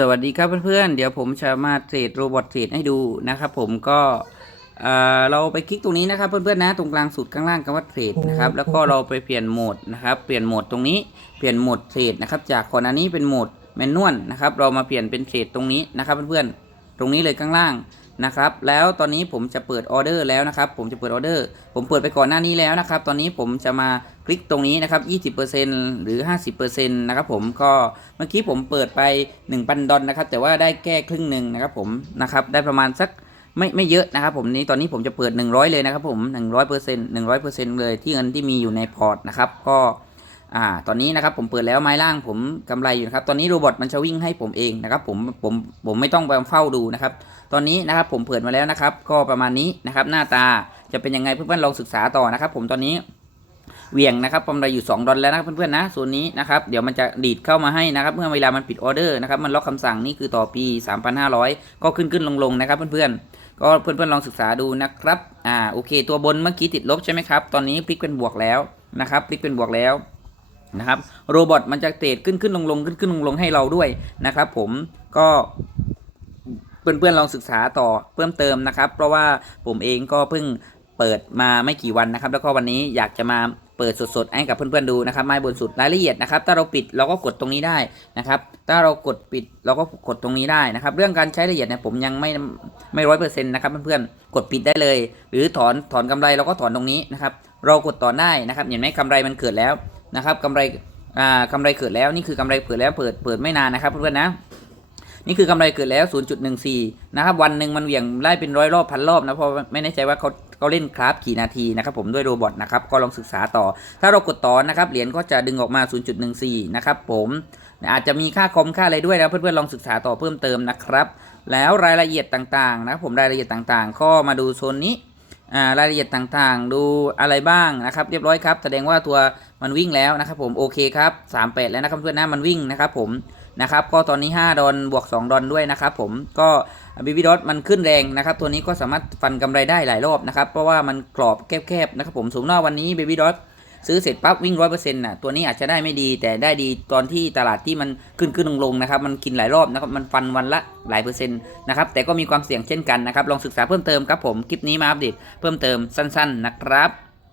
สวัสดีครับเพื่อนๆ เดี๋ยวผมจะมาเทรดโรบอทเทรดให้ดูนะครับผมก็เอ่อเราไปคลิกตรงนี้นะครับเพื่อนๆนะตรงกลางสุดข้างล่างคำว่าเทรดนะครับแล้วก็เราไปเปลี่ยนโหมดนะครับเปลี่ยนโหมดตรงนี้เปลี่ยนโหมดเทรดนะครับจากก่อนอันนี้เป็นโหมดแมนนวลนะครับเรามาเปลี่ยนเป็นเทรดตรงนี้นะครับเพื่อนๆตรงนี้เลยข้างล่างนะครับแล้วตอนนี้ผมจะเปิดออเดอร์แล้วนะครับผมจะเปิดออเดอร์ผมเปิดไปก่อนหน้านี้แล้วนะครับตอนนี้ผมจะมา คลิกตรงนี้นะครับ 20%หรือ 50%นะครับผมก็เมื่อกี้ผมเปิดไป 1,000 ดอลนะครับ แต่ว่าได้แก้ครึ่งหนึ่งนะครับผมนะครับได้ประมาณสักไม่ไม่เยอะนะครับผมนี้ตอนนี้ผมจะเปิด 100 เลยนะครับผม100% 100%เลยที่เงินที่มีอยู่ในพอร์ตนะครับก็อ่าตอนนี้นะครับผมเปิดแล้วไม้ล่างผมกำไรอยู่นะครับตอนนี้โรบอทมันจะวิ่งให้ผมเองนะครับผมผมผมไม่ต้องไปเฝ้าดูนะครับตอนนี้นะครับผมเปิดมาแล้วนะครับ ก็ประมาณนี้นะครับหน้าตาจะเป็นยังไงเพื่อนๆลองศึกษาต่อนะครับ ผมตอนนี้ เหวี่ยงนะครับกำไรอยู่ 2 ดอลแล้วนะครับเพื่อนๆนะส่วนนี้นะครับเดี๋ยวมันจะดีดเข้ามาให้นะครับเมื่อเวลามันปิดออเดอร์นะครับมันล็อกคำสั่งนี่คือต่อปี 3,500 ก็ขึ้นขึ้นลงลงนะครับเพื่อนๆก็เพื่อนๆลองศึกษาดูนะครับอ่าโอเค ตัวบนเมื่อกี้ติดลบใช่ไหมครับตอนนี้พลิกเป็นบวกแล้วนะครับพลิกเป็นบวกแล้วนะครับโรบอทมันจะเตดขึ้นขึ้นลงลงขึ้นขึ้นลงลงให้เราด้วยนะครับผมก็เพื่อนๆลองศึกษาต่อเพิ่มเติมนะครับ เพราะว่าผมเองก็เพิ่งเปิดมาไม่กี่วันนะครับ แล้วก็วันนี้อยากจะมา เปิดสดๆให้กับเพื่อนๆดูนะครับไม้บนสุดรายละเอียดนะครับ ถ้าเราปิดเราก็กดตรงนี้ได้นะครับ ถ้าเรากดปิดเราก็กดตรงนี้ได้นะครับ เรื่องการใช้ละเอียดเนี่ยผมยังไม่ไม่ร้อยเปอร์เซ็นต์นะครับเพื่อนๆกดปิดได้เลย หรือถอนถอนกำไรเราก็ถอนตรงนี้นะครับ เรากดต่อได้นะครับ เห็นไหมกำไรมันเกิดแล้วนะครับกำไรอ่ากำไรเกิดแล้วนี่คือกำไรเกิดแล้วเปิดเปิดไม่นานนะครับเพื่อนๆนะนี่คือกำไรเกิดแล้ว 0.14 นะครับ วันหนึ่งมันเหวี่ยงไล่เป็นร้อยรอบพันรอบนะ เพราะไม่แน่ใจว่าเขา เขาเล่นคราฟกี่นาทีนะครับผมด้วยโรบอทนะครับก็ลองศึกษาต่อ ถ้าเรากดต่อนะครับเหรียญก็จะดึงออกมา 0.14 นะครับผมอาจจะมีค่าคอมค่าอะไรด้วยนะเพื่อนๆลองศึกษาต่อเพิ่มเติมนะครับ แล้วรายละเอียดต่างๆนะครับผมรายละเอียดต่างๆ ก็มาดูโซนนี้รายละเอียดต่างๆ ดูอะไรบ้างนะครับ เรียบร้อยครับ แสดงว่าตัวมันวิ่งแล้วนะครับผมโอเคครับ 38 แล้วนะครับเพื่อนนะมันวิ่งนะครับผม นะครับก็ตอนนี้ 5 ดอลบวก 2 ดอลด้วยนะครับผมก็บีบีดอทมันขึ้นแรงนะครับตัวนี้ก็สามารถฟันกำไรได้หลายรอบนะครับเพราะว่ามันกรอบแคบๆนะครับผมสูงนอกวันนี้บีบีดอทซื้อเสร็จปั๊บวิ่งร้อยเปอร์เซ็นต์น่ะตัวนี้อาจจะได้ไม่ดีแต่ได้ดีตอนที่ตลาดที่มันขึ้นขึ้นลงลงนะครับมันกินหลายรอบนะครับมันฟันวันละหลายเปอร์เซ็นต์นะครับแต่ก็มีความเสี่ยงเช่นกันนะครับลองศึกษาเพิ่มเติมครับผมคลิปนี้มาอัปเดตเพิ่มเติมสั้น ๆนะครับ